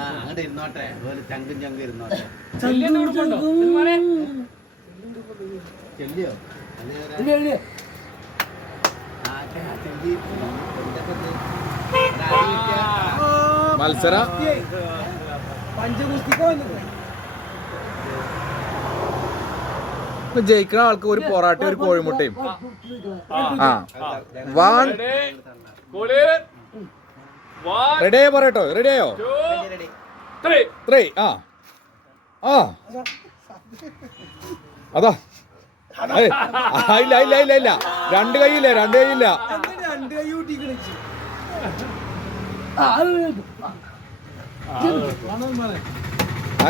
അങ്ങോട്ട് ഇരുന്നോട്ടെ. ഒരു ചങ്കും ചങ്കും ഇരുന്നോട്ടെ. ചെല്ലിയോ. ആ, ആ, ആ, മത്സര ജയിക്കുന്ന ആൾക്ക് ഒരു പൊറാട്ടയും ഒരു കോഴിമുട്ടയും. ആ വൺ. റെഡിയായോ പറയട്ടോ? റെഡിയായോ. ത്രീ ആ. ആ. അതാ. ഇല്ല ഇല്ല ഇല്ല ഇല്ല. രണ്ട് കൈയില്ല രണ്ട് കൈയില്ല.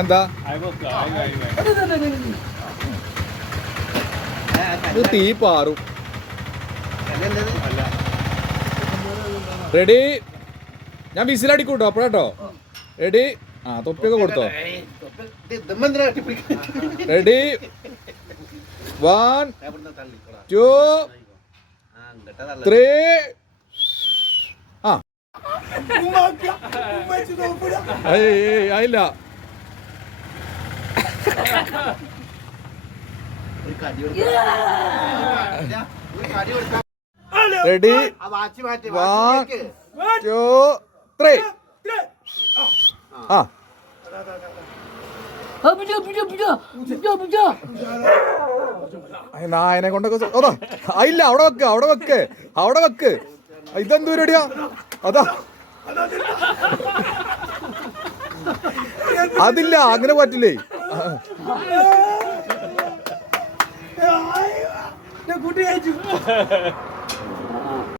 എന്താ തീ പാറും? റെഡി ഞാൻ വിസിലടിക്കൂട്ടോ അപ്പോഴാട്ടോ റെഡി ആ തൊപ്പിയൊക്കെ കൊടുത്തോ റെഡി വൺ. ടു. ത്രീ ആ ആയില്ല. റെഡി. Watch two three. ആ. നായനെ കൊണ്ടൊക്കെ അതാ ഇല്ല അവിടെ വെക്ക് അവിടെ വെക്ക് അവിടെ വെക്ക്. ഇതെന്തൂരടിയാ പരിപാടിയാ? അതാ. അതില്ല അങ്ങനെ പറ്റില്ലേ? കൂട്ടി